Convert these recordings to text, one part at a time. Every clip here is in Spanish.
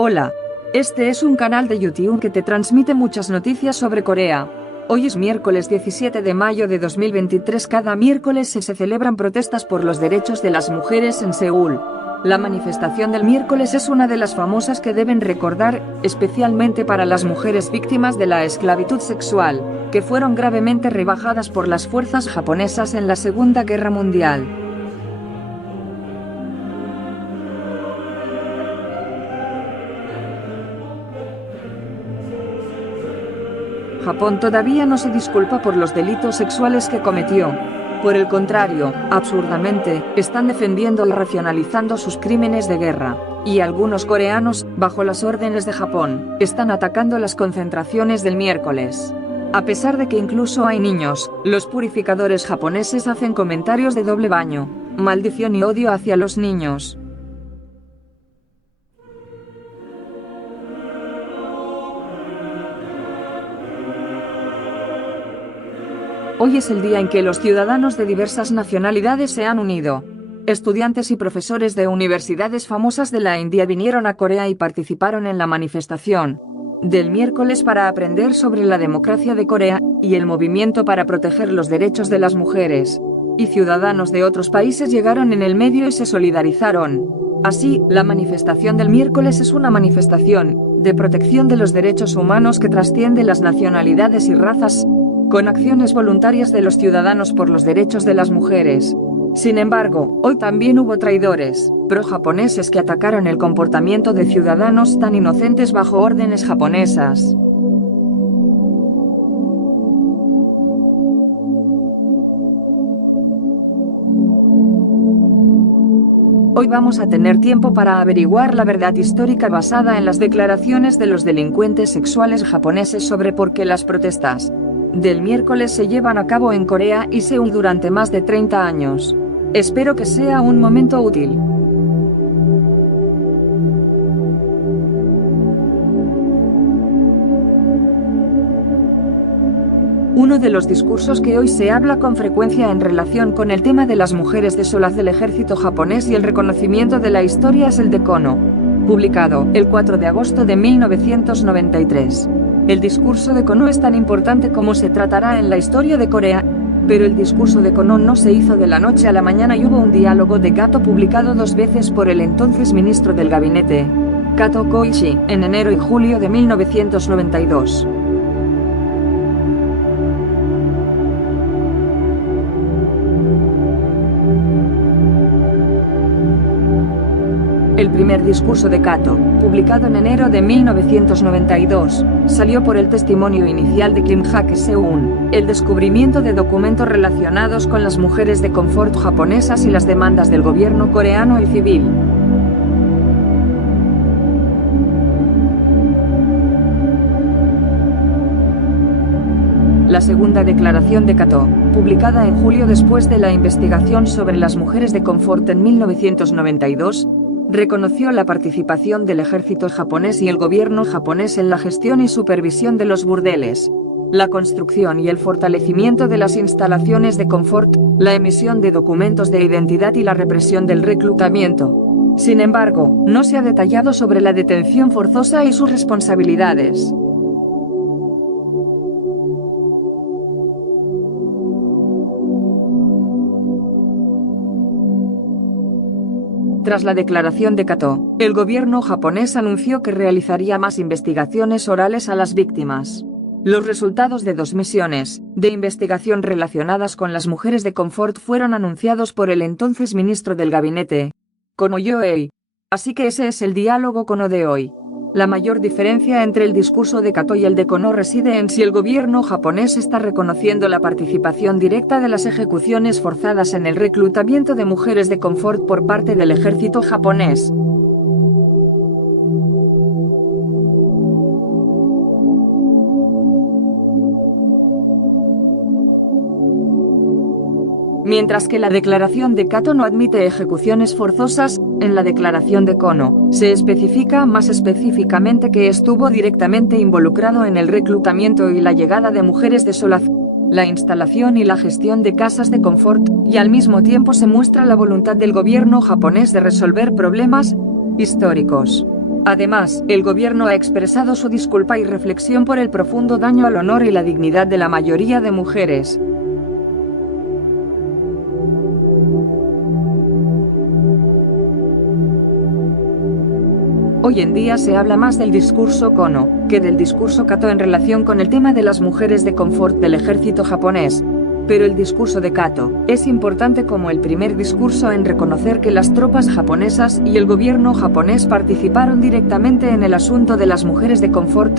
Hola, este es un canal de YouTube que te transmite muchas noticias sobre Corea. Hoy es miércoles 17 de mayo de 2023. Cada miércoles se celebran protestas por los derechos de las mujeres en Seúl. La manifestación del miércoles es una de las famosas que deben recordar, especialmente para las mujeres víctimas de la esclavitud sexual, que fueron gravemente rebajadas por las fuerzas japonesas en la Segunda Guerra Mundial. Japón todavía no se disculpa por los delitos sexuales que cometió. Por el contrario, absurdamente, están defendiendo y racionalizando sus crímenes de guerra. Y algunos coreanos, bajo las órdenes de Japón, están atacando las concentraciones del miércoles. A pesar de que incluso hay niños, los purificadores japoneses hacen comentarios de doble baño, maldición y odio hacia los niños. Hoy es el día en que los ciudadanos de diversas nacionalidades se han unido. Estudiantes y profesores de universidades famosas de la India vinieron a Corea y participaron en la manifestación del miércoles para aprender sobre la democracia de Corea y el movimiento para proteger los derechos de las mujeres. Y ciudadanos de otros países llegaron en el medio y se solidarizaron. Así, la manifestación del miércoles es una manifestación de protección de los derechos humanos que trasciende las nacionalidades y razas, con acciones voluntarias de los ciudadanos por los derechos de las mujeres. Sin embargo, hoy también hubo traidores, pro-japoneses que atacaron el comportamiento de ciudadanos tan inocentes bajo órdenes japonesas. Hoy vamos a tener tiempo para averiguar la verdad histórica basada en las declaraciones de los delincuentes sexuales japoneses sobre por qué las protestas del miércoles se llevan a cabo en Corea y Seúl durante más de 30 años. Espero que sea un momento útil. Uno de los discursos que hoy se habla con frecuencia en relación con el tema de las mujeres desolaz del ejército japonés y el reconocimiento de la historia es el de Kono, publicado el 4 de agosto de 1993. El discurso de Kono es tan importante como se tratará en la historia de Corea, pero el discurso de Kono no se hizo de la noche a la mañana y hubo un diálogo de Kato publicado 2 veces por el entonces ministro del gabinete, Kato Koichi, en enero y julio de 1992. El primer discurso de Kato, publicado en enero de 1992, salió por el testimonio inicial de Kim Ha-seun, el descubrimiento de documentos relacionados con las mujeres de confort japonesas y las demandas del gobierno coreano y civil. La segunda declaración de Kato, publicada en julio después de la investigación sobre las mujeres de confort en 1992, reconoció la participación del ejército japonés y el gobierno japonés en la gestión y supervisión de los burdeles, la construcción y el fortalecimiento de las instalaciones de confort, la emisión de documentos de identidad y la represión del reclutamiento. Sin embargo, no se ha detallado sobre la detención forzosa y sus responsabilidades. Tras la declaración de Kato, el gobierno japonés anunció que realizaría más investigaciones orales a las víctimas. Los resultados de 2 misiones de investigación relacionadas con las mujeres de confort fueron anunciados por el entonces ministro del gabinete, Kono Yoei. Así que ese es el diálogo Kono de hoy. La mayor diferencia entre el discurso de Kato y el de Kono reside en si el gobierno japonés está reconociendo la participación directa de las ejecuciones forzadas en el reclutamiento de mujeres de confort por parte del ejército japonés. Mientras que la declaración de Kato no admite ejecuciones forzosas, en la declaración de Kono, se especifica más específicamente que estuvo directamente involucrado en el reclutamiento y la llegada de mujeres desolaz, la instalación y la gestión de casas de confort, y al mismo tiempo se muestra la voluntad del gobierno japonés de resolver problemas históricos. Además, el gobierno ha expresado su disculpa y reflexión por el profundo daño al honor y la dignidad de la mayoría de mujeres. Hoy en día se habla más del discurso Kono que del discurso Kato en relación con el tema de las mujeres de confort del ejército japonés. Pero el discurso de Kato es importante como el primer discurso en reconocer que las tropas japonesas y el gobierno japonés participaron directamente en el asunto de las mujeres de confort.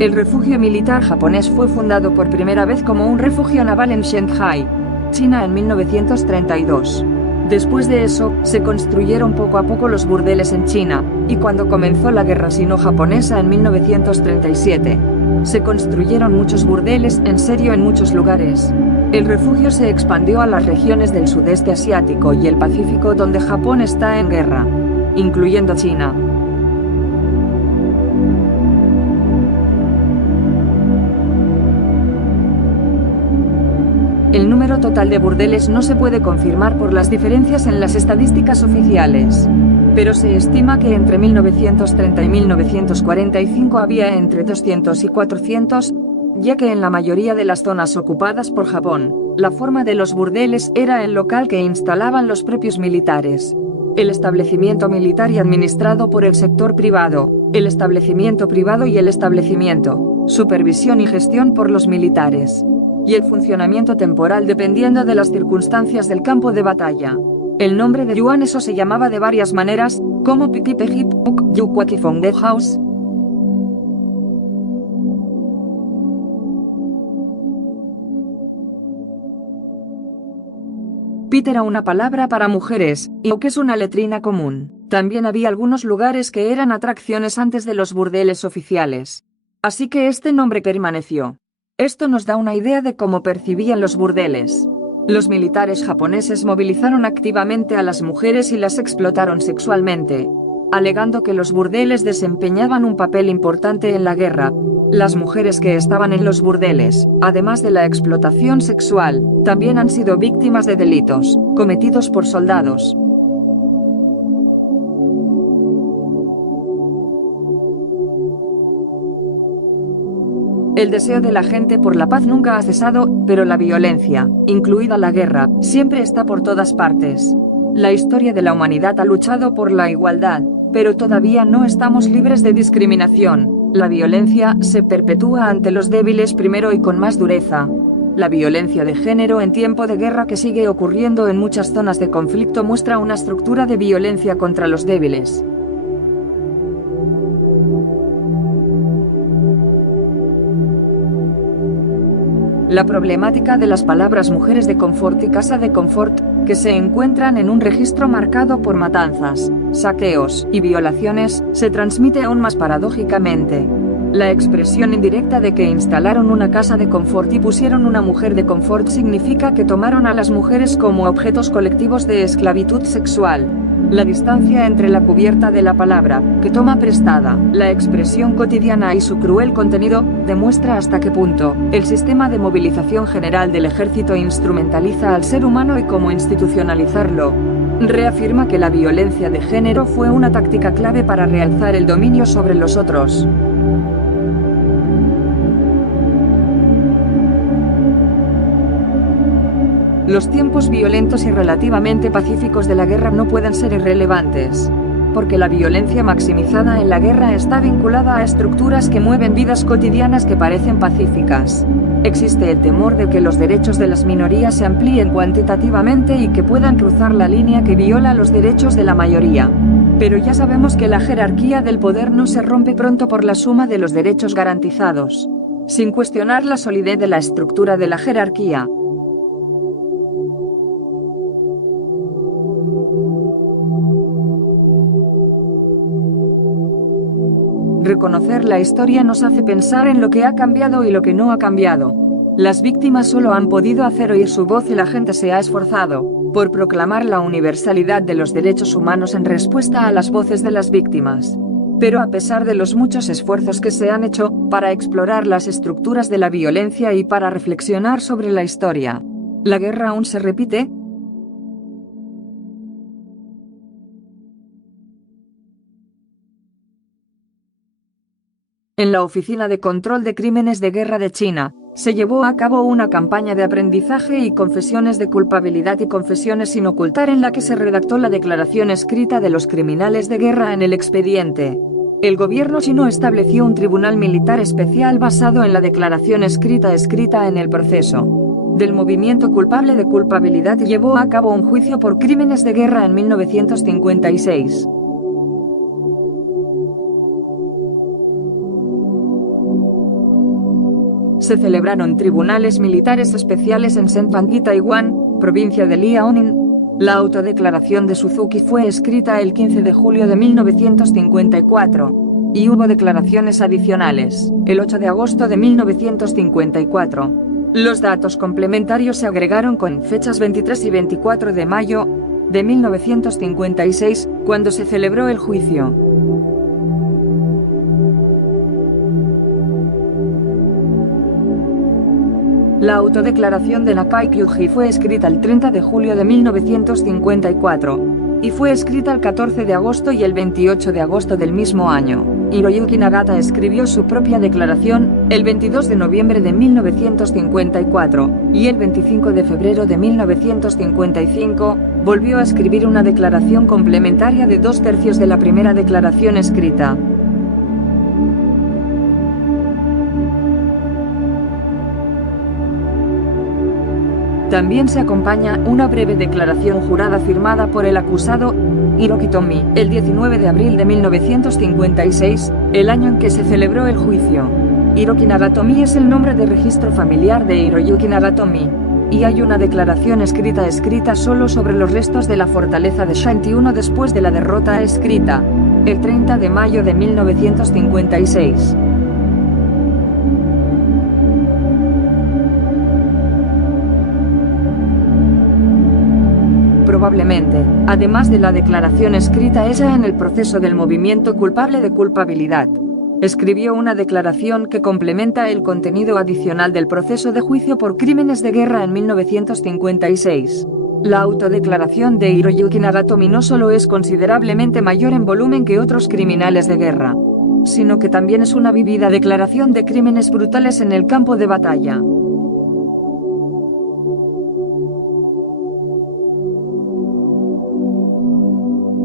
El refugio militar japonés fue fundado por primera vez como un refugio naval en Shanghai, China en 1932. Después de eso, se construyeron poco a poco los burdeles en China, y cuando comenzó la guerra sino-japonesa en 1937, se construyeron muchos burdeles en serio en muchos lugares. El refugio se expandió a las regiones del sudeste asiático y el Pacífico donde Japón está en guerra, incluyendo China. El número total de burdeles no se puede confirmar por las diferencias en las estadísticas oficiales, pero se estima que entre 1930 y 1945 había entre 200 y 400, ya que en la mayoría de las zonas ocupadas por Japón, la forma de los burdeles era el local que instalaban los propios militares. El establecimiento militar y administrado por el sector privado, el establecimiento privado y el establecimiento, supervisión y gestión por los militares. Y el funcionamiento temporal dependiendo de las circunstancias del campo de batalla. El nombre de Yuan eso se llamaba de varias maneras, como Pikipejipuk, Yukwakifong House. Pit era una palabra para mujeres, y que es una letrina común. También había algunos lugares que eran atracciones antes de los burdeles oficiales. Así que este nombre permaneció. Esto nos da una idea de cómo percibían los burdeles. Los militares japoneses movilizaron activamente a las mujeres y las explotaron sexualmente, alegando que los burdeles desempeñaban un papel importante en la guerra. Las mujeres que estaban en los burdeles, además de la explotación sexual, también han sido víctimas de delitos cometidos por soldados. El deseo de la gente por la paz nunca ha cesado, pero la violencia, incluida la guerra, siempre está por todas partes. La historia de la humanidad ha luchado por la igualdad, pero todavía no estamos libres de discriminación. La violencia se perpetúa ante los débiles primero y con más dureza. La violencia de género en tiempo de guerra que sigue ocurriendo en muchas zonas de conflicto muestra una estructura de violencia contra los débiles. La problemática de las palabras mujeres de confort y casa de confort, que se encuentran en un registro marcado por matanzas, saqueos y violaciones, se transmite aún más paradójicamente. La expresión indirecta de que instalaron una casa de confort y pusieron una mujer de confort significa que tomaron a las mujeres como objetos colectivos de esclavitud sexual. La distancia entre la cubierta de la palabra, que toma prestada, la expresión cotidiana y su cruel contenido, demuestra hasta qué punto el sistema de movilización general del ejército instrumentaliza al ser humano y cómo institucionalizarlo. Reafirma que la violencia de género fue una táctica clave para realzar el dominio sobre los otros. Los tiempos violentos y relativamente pacíficos de la guerra no pueden ser irrelevantes, porque la violencia maximizada en la guerra está vinculada a estructuras que mueven vidas cotidianas que parecen pacíficas. Existe el temor de que los derechos de las minorías se amplíen cuantitativamente y que puedan cruzar la línea que viola los derechos de la mayoría. Pero ya sabemos que la jerarquía del poder no se rompe pronto por la suma de los derechos garantizados, sin cuestionar la solidez de la estructura de la jerarquía. Reconocer la historia nos hace pensar en lo que ha cambiado y lo que no ha cambiado. Las víctimas solo han podido hacer oír su voz y la gente se ha esforzado por proclamar la universalidad de los derechos humanos en respuesta a las voces de las víctimas. Pero a pesar de los muchos esfuerzos que se han hecho para explorar las estructuras de la violencia y para reflexionar sobre la historia, ¿La guerra aún se repite? En la Oficina de Control de Crímenes de Guerra de China, se llevó a cabo una campaña de aprendizaje y confesiones de culpabilidad y confesiones sin ocultar en la que se redactó la declaración escrita de los criminales de guerra en el expediente. El gobierno chino estableció un tribunal militar especial basado en la declaración escrita en el proceso del movimiento culpable de culpabilidad y llevó a cabo un juicio por crímenes de guerra en 1956. Se celebraron tribunales militares especiales en Senpang, Taiwán, provincia de Liaoning. La autodeclaración de Suzuki fue escrita el 15 de julio de 1954, y hubo declaraciones adicionales, el 8 de agosto de 1954. Los datos complementarios se agregaron con fechas 23 y 24 de mayo de 1956, cuando se celebró el juicio. La autodeclaración de Napai Kyuji fue escrita el 30 de julio de 1954, y fue escrita el 14 de agosto y el 28 de agosto del mismo año. Hiroyuki Nagata escribió su propia declaración el 22 de noviembre de 1954, y el 25 de febrero de 1955, volvió a escribir una declaración complementaria de 2/3 de la primera declaración escrita. También se acompaña una breve declaración jurada firmada por el acusado, Hiroki Tomi, el 19 de abril de 1956, el año en que se celebró el juicio. Hiroki Nagatomi es el nombre de registro familiar de Hiroyuki Nagatomi, y hay una declaración escrita solo sobre los restos de la fortaleza de Shanti-1 después de la derrota escrita, el 30 de mayo de 1956. Probablemente, además de la declaración escrita ella en el proceso del movimiento culpable de culpabilidad, escribió una declaración que complementa el contenido adicional del proceso de juicio por crímenes de guerra en 1956. La autodeclaración de Hiroyuki Nagatomi no solo es considerablemente mayor en volumen que otros criminales de guerra, sino que también es una vívida declaración de crímenes brutales en el campo de batalla.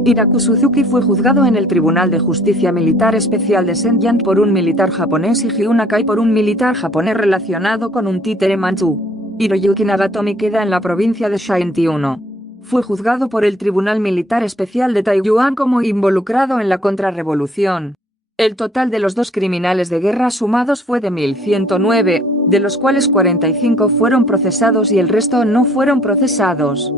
Hiraku Suzuki fue juzgado en el Tribunal de Justicia Militar Especial de Shenyang por un militar japonés y Hyun Nakai por un militar japonés relacionado con un títere manchú. Hiroyuki Nagatomi queda en la provincia de Shanti-1. Fue juzgado por el Tribunal Militar Especial de Taiyuan como involucrado en la contrarrevolución. El total de los dos criminales de guerra sumados fue de 1.109, de los cuales 45 fueron procesados y el resto no fueron procesados.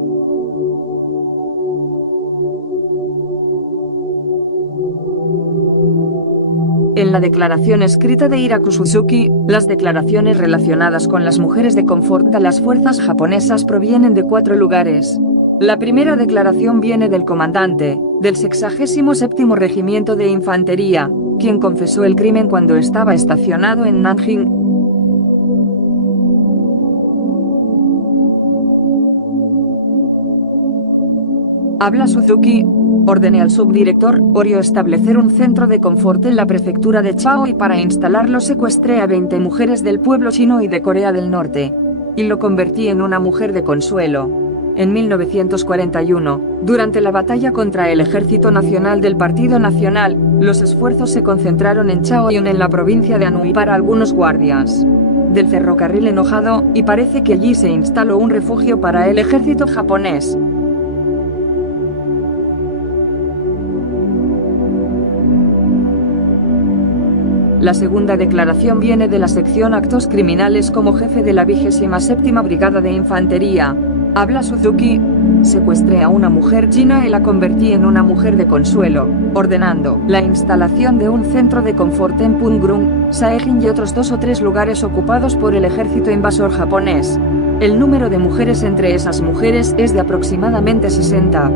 En la declaración escrita de Hiraku Suzuki, las declaraciones relacionadas con las mujeres de confort de las fuerzas japonesas provienen de 4 lugares. La primera declaración viene del comandante, del 67º Regimiento de Infantería, quien confesó el crimen cuando estaba estacionado en Nanjing. Habla Suzuki. Ordené al subdirector Orio establecer un centro de confort en la prefectura de Chao y para instalarlo secuestré a 20 mujeres del pueblo chino y de Corea del Norte. Y lo convertí en una mujer de consuelo. En 1941, durante la batalla contra el Ejército Nacional del Partido Nacional, los esfuerzos se concentraron en Chaoyun en la provincia de Anhui para algunos guardias del ferrocarril enojado, y parece que allí se instaló un refugio para el ejército japonés. La segunda declaración viene de la sección Actos Criminales como jefe de la 27ª Brigada de Infantería. Habla Suzuki. Secuestré a una mujer china y la convertí en una mujer de consuelo, ordenando la instalación de un centro de confort en Pungrung, Saejin y otros 2 o 3 lugares ocupados por el ejército invasor japonés. El número de mujeres entre esas mujeres es de aproximadamente 60.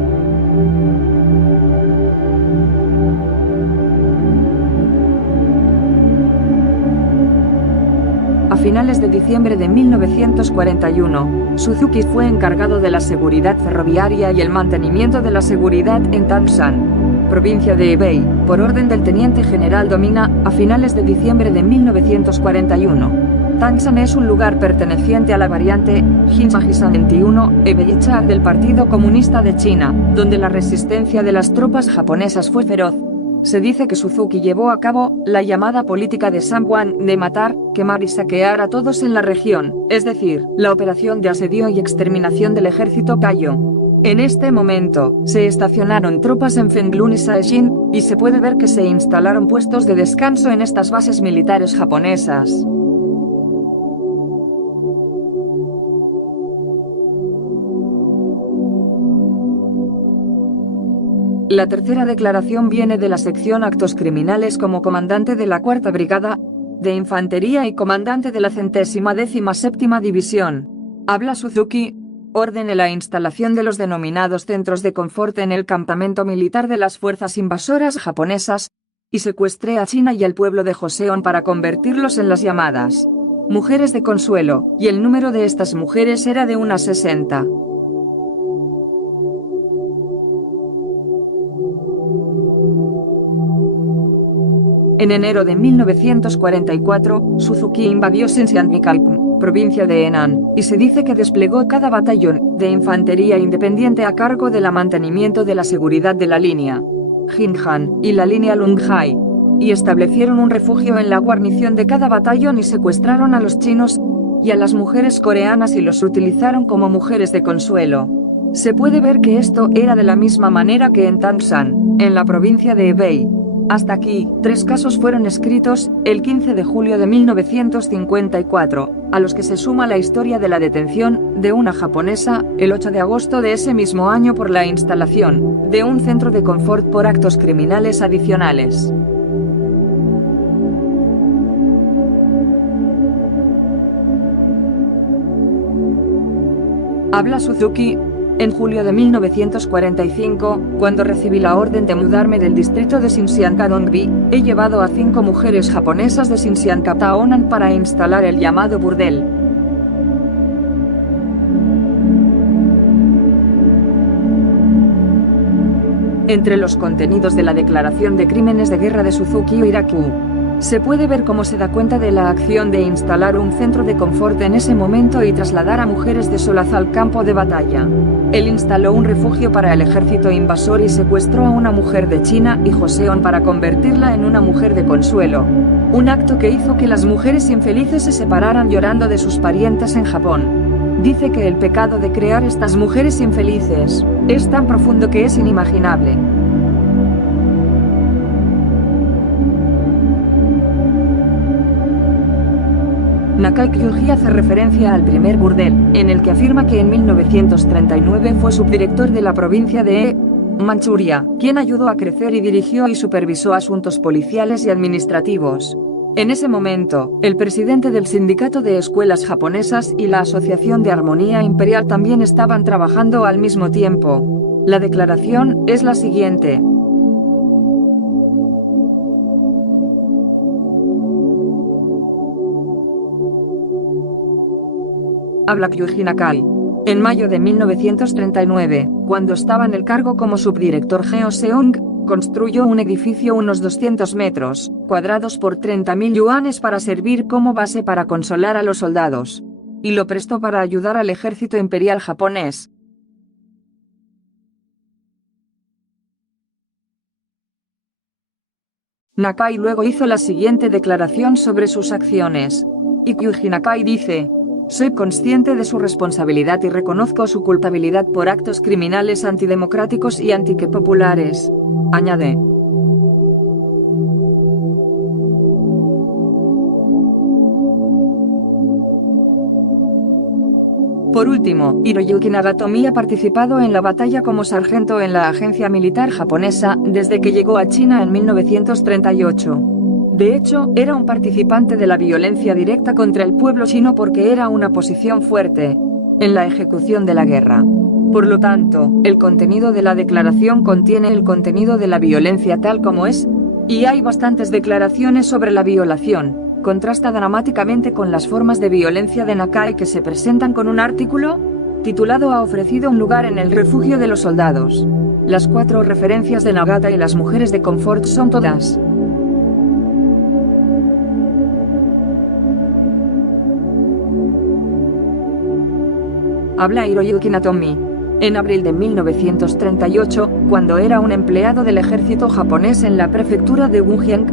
A finales de diciembre de 1941, Suzuki fue encargado de la seguridad ferroviaria y el mantenimiento de la seguridad en Tangshan, provincia de Hebei, por orden del teniente general Domina, a finales de diciembre de 1941. Tangshan es un lugar perteneciente a la variante Jinzhang 21, Hebeicha del Partido Comunista de China, donde la resistencia de las tropas japonesas fue feroz. Se dice que Suzuki llevó a cabo la llamada política de San Juan de matar, quemar y saquear a todos en la región, es decir, la operación de asedio y exterminación del ejército Kaio. En este momento, se estacionaron tropas en Fenglun y Saejin, y se puede ver que se instalaron puestos de descanso en estas bases militares japonesas. La tercera declaración viene de la sección Actos Criminales como comandante de la 4ª Brigada de Infantería y comandante de la 117ª División. Habla Suzuki. Ordene la instalación de los denominados centros de confort en el campamento militar de las fuerzas invasoras japonesas, y secuestré a China y al pueblo de Joseon para convertirlos en las llamadas mujeres de consuelo, y el número de estas mujeres era de unas 60. En enero de 1944, Suzuki invadió Xinjiang, provincia de Henan, y se dice que desplegó cada batallón de infantería independiente a cargo del mantenimiento de la seguridad de la línea Jinhan y la línea Lunghai, y establecieron un refugio en la guarnición de cada batallón y secuestraron a los chinos y a las mujeres coreanas y los utilizaron como mujeres de consuelo. Se puede ver que esto era de la misma manera que en Tangshan, en la provincia de Hebei. Hasta aquí, 3 casos fueron escritos, el 15 de julio de 1954, a los que se suma la historia de la detención de una japonesa, el 8 de agosto de ese mismo año por la instalación de un centro de confort por actos criminales adicionales. Habla Suzuki. En julio de 1945, cuando recibí la orden de mudarme del distrito de Xinxiang a Dongbi, he llevado a 5 mujeres japonesas de Xinxiang a Taonan para instalar el llamado burdel. Entre los contenidos de la declaración de crímenes de guerra de Suzuki Iraku, se puede ver cómo se da cuenta de la acción de instalar un centro de confort en ese momento y trasladar a mujeres de Solaz al campo de batalla. Él instaló un refugio para el ejército invasor y secuestró a una mujer de China y Joseon para convertirla en una mujer de consuelo. Un acto que hizo que las mujeres infelices se separaran llorando de sus parientes en Japón. Dice que el pecado de crear estas mujeres infelices es tan profundo que es inimaginable. Nakai Kyuji hace referencia al primer burdel, en el que afirma que en 1939 fue subdirector de la provincia de Manchuria, quien ayudó a crecer y dirigió y supervisó asuntos policiales y administrativos. En ese momento, el presidente del Sindicato de Escuelas Japonesas y la Asociación de Armonía Imperial también estaban trabajando al mismo tiempo. La declaración es la siguiente. Habla Kyuji Nakai. En mayo de 1939, cuando estaba en el cargo como subdirector Joseon, construyó un edificio unos 200 metros cuadrados por 30.000 yuanes para servir como base para consolar a los soldados. Y lo prestó para ayudar al ejército imperial japonés. Nakai luego hizo la siguiente declaración sobre sus acciones. Y Kyuji Nakai dice: soy consciente de su responsabilidad y reconozco su culpabilidad por actos criminales antidemocráticos y antiquepopulares. Añade. Por último, Hiroyuki Nagatomi ha participado en la batalla como sargento en la agencia militar japonesa desde que llegó a China en 1938. De hecho, era un participante de la violencia directa contra el pueblo chino porque era una posición fuerte en la ejecución de la guerra. Por lo tanto, el contenido de la declaración contiene el contenido de la violencia tal como es, y hay bastantes declaraciones sobre la violación contrasta dramáticamente con las formas de violencia de Nakai que se presentan con un artículo titulado "Ha ofrecido un lugar en el refugio de los soldados". Las 4 referencias de Nagata y las mujeres de confort son todas. Habla Hiroyuki Natomi. En abril de 1938, cuando era un empleado del ejército japonés en la prefectura de Gunjiang,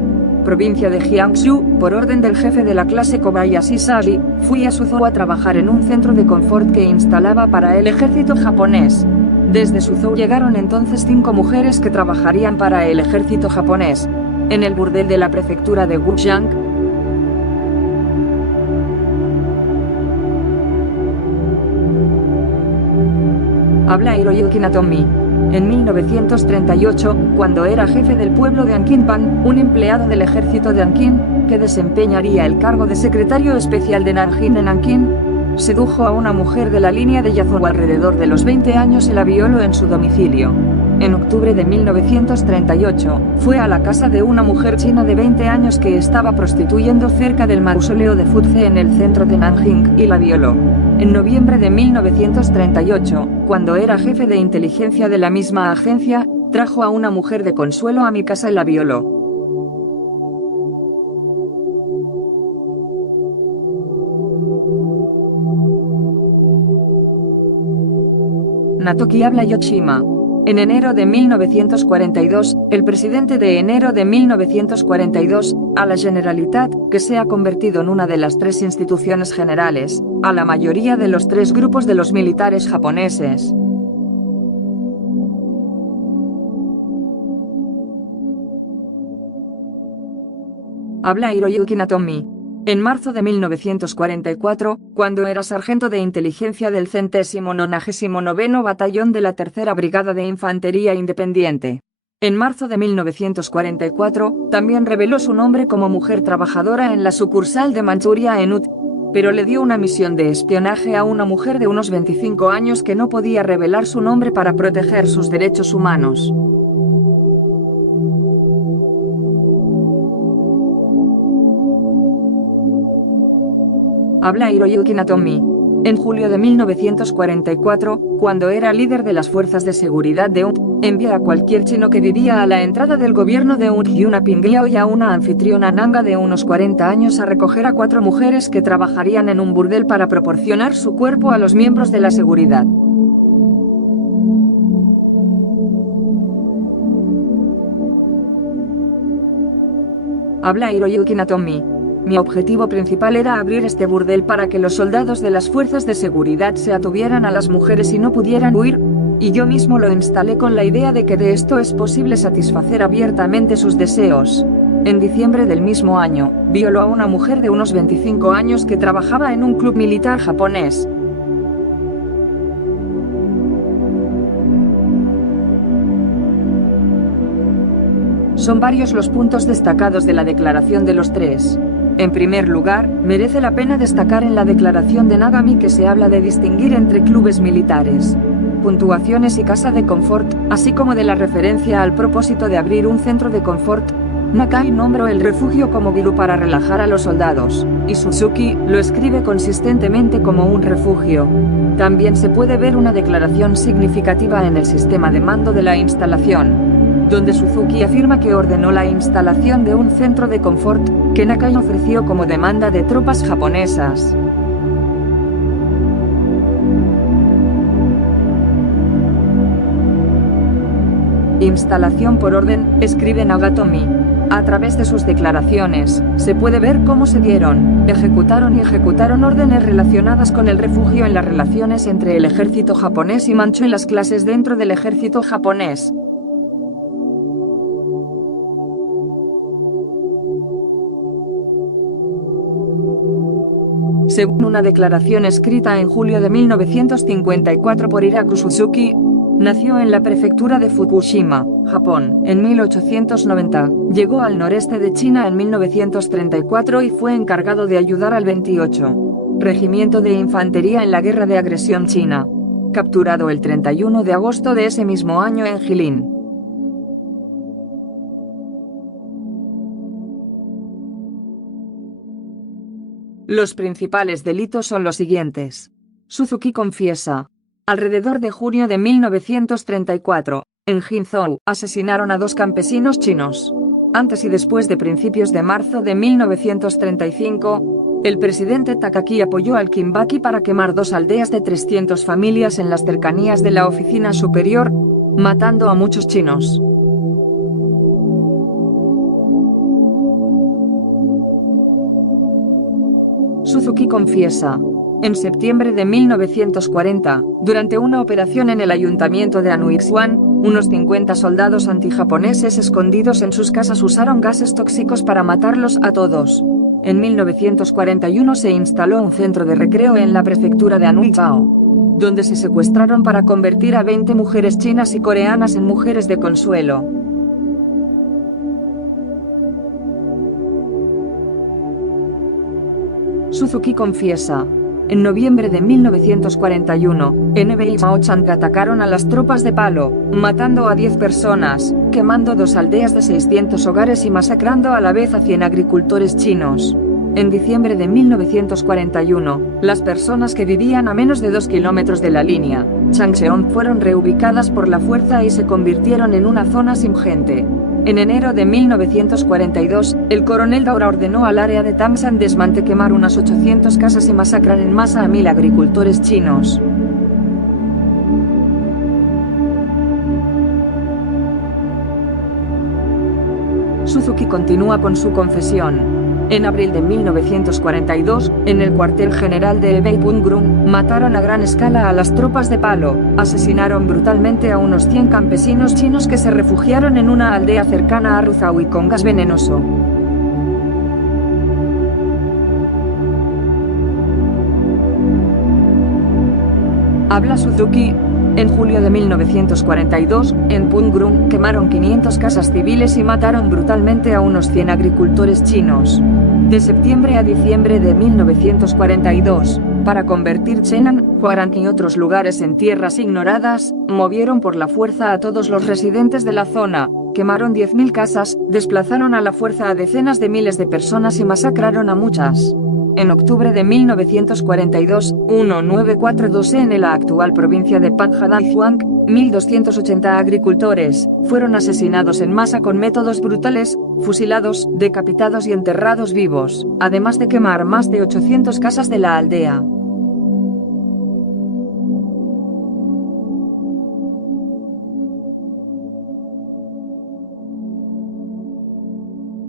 provincia de Jiangsu, por orden del jefe de la clase Kobayashi Saji, fui a Suzhou a trabajar en un centro de confort que instalaba para el ejército japonés. Desde Suzhou llegaron entonces 5 mujeres que trabajarían para el ejército japonés. En el burdel de la prefectura de Gunjiang, habla Hiroyuki Natomi. En 1938, cuando era jefe del pueblo de Ankinpan, un empleado del ejército de Ankin, que desempeñaría el cargo de secretario especial de Nanjing en Ankin, sedujo a una mujer de la línea de Yazou alrededor de los 20 años y la violó en su domicilio. En octubre de 1938, fue a la casa de una mujer china de 20 años que estaba prostituyendo cerca del mausoleo de Fuzi en el centro de Nanjing y la violó. En noviembre de 1938, cuando era jefe de inteligencia de la misma agencia, trajo a una mujer de Consuelo a mi casa y la violó. Natoki habla Yoshima. En enero de 1942, el presidente de enero de 1942, a la Generalitat, que se ha convertido en una de las 3 instituciones generales, a la mayoría de los 3 grupos de los militares japoneses. Habla Hiroyuki Natomi. En marzo de 1944, cuando era sargento de inteligencia del 199º Batallón de la Tercera Brigada de Infantería Independiente. En marzo de 1944, también reveló su nombre como mujer trabajadora en la sucursal de Manchuria en Ut, pero le dio una misión de espionaje a una mujer de unos 25 años que no podía revelar su nombre para proteger sus derechos humanos. Habla Hiroyuki Natomi. En julio de 1944, cuando era líder de las fuerzas de seguridad de UNT, envió a cualquier chino que vivía a la entrada del gobierno de UNT y una pingliao y a una anfitriona nanga de unos 40 años a recoger a 4 mujeres que trabajarían en un burdel para proporcionar su cuerpo a los miembros de la seguridad. Habla Hiroyuki Natomi. Mi objetivo principal era abrir este burdel para que los soldados de las fuerzas de seguridad se atuvieran a las mujeres y no pudieran huir, y yo mismo lo instalé con la idea de que de esto es posible satisfacer abiertamente sus deseos. En diciembre del mismo año, violó a una mujer de unos 25 años que trabajaba en un club militar japonés. Son varios los puntos destacados de la declaración de los 3. En primer lugar, merece la pena destacar en la declaración de Nagami que se habla de distinguir entre clubes militares, puntuaciones y casa de confort, así como de la referencia al propósito de abrir un centro de confort. Nakai nombró el refugio como Giru para relajar a los soldados, y Suzuki lo escribe consistentemente como un refugio. También se puede ver una declaración significativa en el sistema de mando de la instalación, donde Suzuki afirma que ordenó la instalación de un centro de confort, que Nakai ofreció como demanda de tropas japonesas. Instalación por orden, escribe Nagatomi. A través de sus declaraciones, se puede ver cómo se dieron, ejecutaron y ejecutaron órdenes relacionadas con el refugio en las relaciones entre el ejército japonés y manchú y las clases dentro del ejército japonés. Según una declaración escrita en julio de 1954 por Hiraku Suzuki, nació en la prefectura de Fukushima, Japón, en 1890, llegó al noreste de China en 1934 y fue encargado de ayudar al 28 Regimiento de Infantería en la Guerra de Agresión China, capturado el 31 de agosto de ese mismo año en Jilin. Los principales delitos son los siguientes. Suzuki confiesa. Alrededor de junio de 1934, en Jinzhou, asesinaron a 2 campesinos chinos. Antes y después de principios de marzo de 1935, el presidente Takaki apoyó al Kinbaki para quemar 2 aldeas de 300 familias en las cercanías de la oficina superior, matando a muchos chinos. Suzuki confiesa. En septiembre de 1940, durante una operación en el ayuntamiento de Anuixuan, unos 50 soldados antijaponeses escondidos en sus casas usaron gases tóxicos para matarlos a todos. En 1941 se instaló un centro de recreo en la prefectura de Anuixao, donde se secuestraron para convertir a 20 mujeres chinas y coreanas en mujeres de consuelo. Suzuki confiesa. En noviembre de 1941, NB y Maochang atacaron a las tropas de Palo, matando a 10 personas, quemando 2 aldeas de 600 hogares y masacrando a la vez a 100 agricultores chinos. En diciembre de 1941, las personas que vivían a menos de 2 kilómetros de la línea Changcheong fueron reubicadas por la fuerza y se convirtieron en una zona sin gente. En enero de 1942, el coronel Daura ordenó al área de Tamsan Desmante quemar unas 800 casas y masacrar en masa a 1000 agricultores chinos. Suzuki continúa con su confesión. En abril de 1942, en el cuartel general de Hebei Pungrung, mataron a gran escala a las tropas de Palo, asesinaron brutalmente a unos 100 campesinos chinos que se refugiaron en una aldea cercana a Ruzawi con gas venenoso. Habla Suzuki. En julio de 1942, en Pungrung, quemaron 500 casas civiles y mataron brutalmente a unos 100 agricultores chinos. De septiembre a diciembre de 1942, para convertir Chenan, Huarang y otros lugares en tierras ignoradas, movieron por la fuerza a todos los residentes de la zona, quemaron 10.000 casas, desplazaron a la fuerza a decenas de miles de personas y masacraron a muchas. En octubre de 1942, 1942 en la actual provincia de Panjadai-Huang, 1.280 agricultores fueron asesinados en masa con métodos brutales, fusilados, decapitados y enterrados vivos, además de quemar más de 800 casas de la aldea.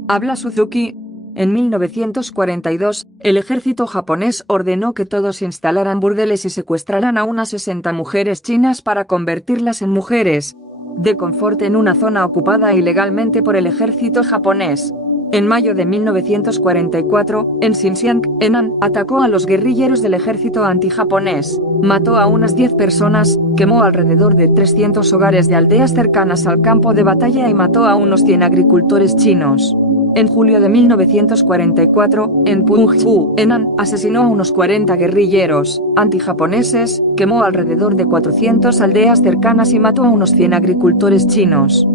Habla Suzuki. En 1942, el ejército japonés ordenó que todos instalaran burdeles y secuestraran a unas 60 mujeres chinas para convertirlas en mujeres de confort en una zona ocupada ilegalmente por el ejército japonés. En mayo de 1944, en Xinjiang, Henan atacó a los guerrilleros del ejército antijaponés, mató a unas 10 personas, quemó alrededor de 300 hogares de aldeas cercanas al campo de batalla y mató a unos 100 agricultores chinos. En julio de 1944, en Pungju, Henan, asesinó a unos 40 guerrilleros antijaponeses, quemó alrededor de 400 aldeas cercanas y mató a unos 100 agricultores chinos.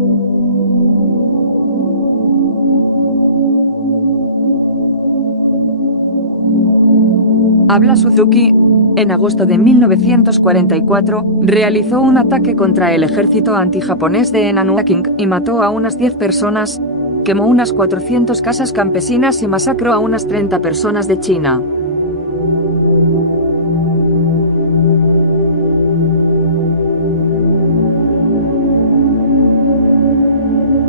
Habla Suzuki. En agosto de 1944, realizó un ataque contra el ejército antijaponés de Henan y mató a unas 10 personas, quemó unas 400 casas campesinas y masacró a unas 30 personas de China.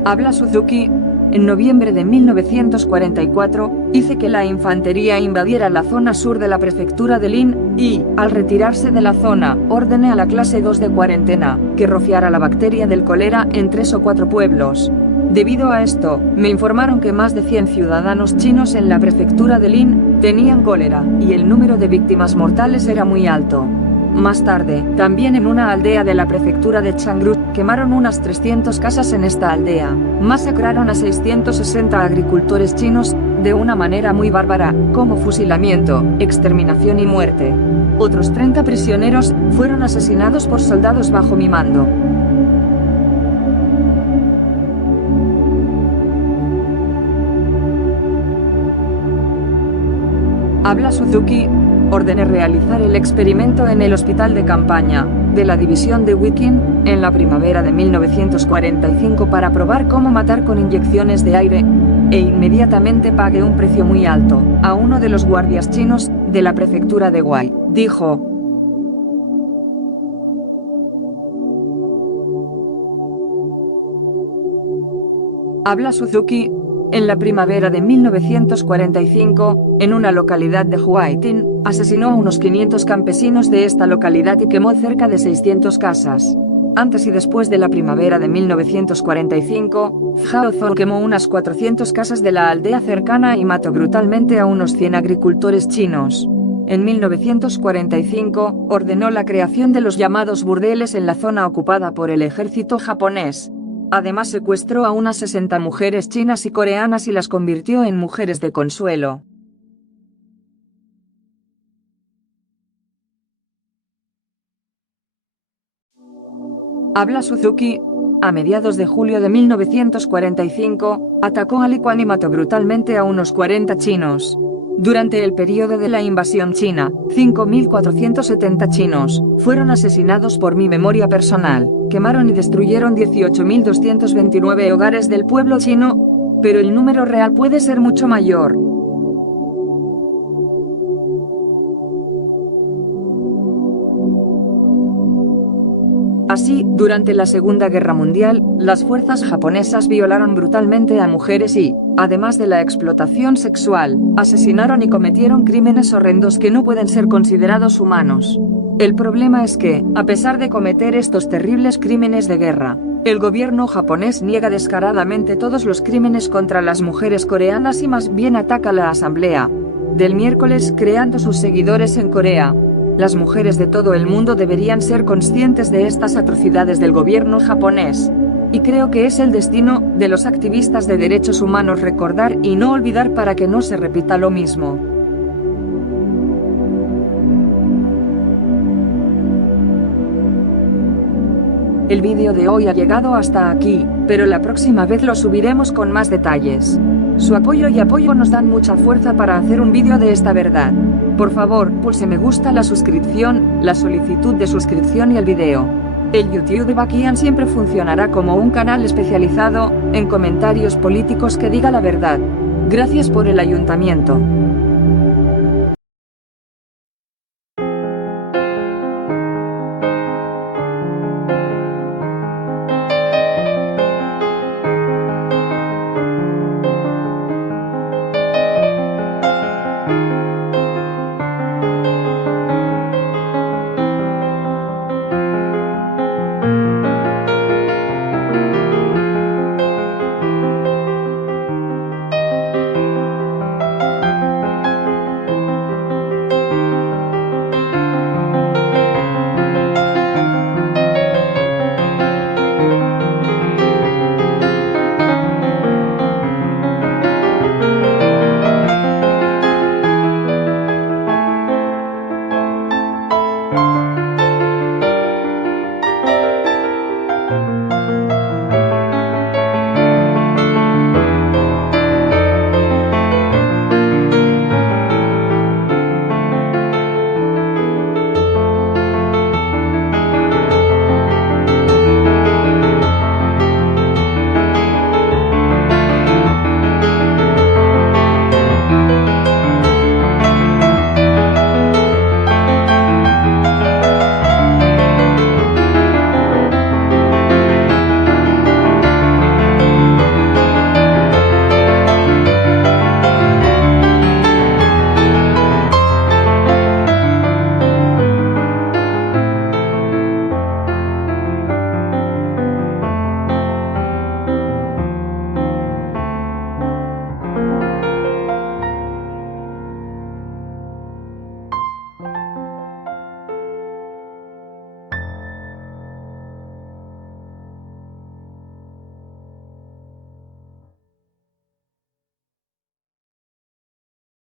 Habla Suzuki. En noviembre de 1944, hice que la infantería invadiera la zona sur de la prefectura de Lin, y, al retirarse de la zona, ordené a la clase 2 de cuarentena, que rociara la bacteria del cólera en 3 o 4 pueblos. Debido a esto, me informaron que más de 100 ciudadanos chinos en la prefectura de Lin tenían cólera, y el número de víctimas mortales era muy alto. Más tarde, también en una aldea de la prefectura de Changru, quemaron unas 300 casas en esta aldea, masacraron a 660 agricultores chinos, de una manera muy bárbara, como fusilamiento, exterminación y muerte. Otros 30 prisioneros fueron asesinados por soldados bajo mi mando. Habla Suzuki. Ordené realizar el experimento en el hospital de campaña de la división de Wiking en la primavera de 1945 para probar cómo matar con inyecciones de aire, e inmediatamente pagué un precio muy alto a uno de los guardias chinos de la prefectura de Wai, dijo. Habla Suzuki. En la primavera de 1945, en una localidad de Huaitin, asesinó a unos 500 campesinos de esta localidad y quemó cerca de 600 casas. Antes y después de la primavera de 1945, Zhao Zong quemó unas 400 casas de la aldea cercana y mató brutalmente a unos 100 agricultores chinos. En 1945, ordenó la creación de los llamados burdeles en la zona ocupada por el ejército japonés. Además secuestró a unas 60 mujeres chinas y coreanas y las convirtió en mujeres de consuelo. Habla Suzuki. A mediados de julio de 1945, atacó a Liquan y mató brutalmente a unos 40 chinos. Durante el periodo de la invasión china, 5.470 chinos fueron asesinados por mi memoria personal. Quemaron y destruyeron 18.229 hogares del pueblo chino, pero el número real puede ser mucho mayor. Así, durante la Segunda Guerra Mundial, las fuerzas japonesas violaron brutalmente a mujeres y, además de la explotación sexual, asesinaron y cometieron crímenes horrendos que no pueden ser considerados humanos. El problema es que, a pesar de cometer estos terribles crímenes de guerra, el gobierno japonés niega descaradamente todos los crímenes contra las mujeres coreanas y más bien ataca la asamblea del miércoles creando sus seguidores en Corea. Las mujeres de todo el mundo deberían ser conscientes de estas atrocidades del gobierno japonés. Y creo que es el destino de los activistas de derechos humanos recordar y no olvidar para que no se repita lo mismo. El vídeo de hoy ha llegado hasta aquí, pero la próxima vez lo subiremos con más detalles. Su apoyo y apoyo nos dan mucha fuerza para hacer un vídeo de esta verdad. Por favor, pulse me gusta, la suscripción, la solicitud de suscripción y el vídeo. El YouTube de Bakian siempre funcionará como un canal especializado en comentarios políticos que diga la verdad. Gracias por el ayuntamiento.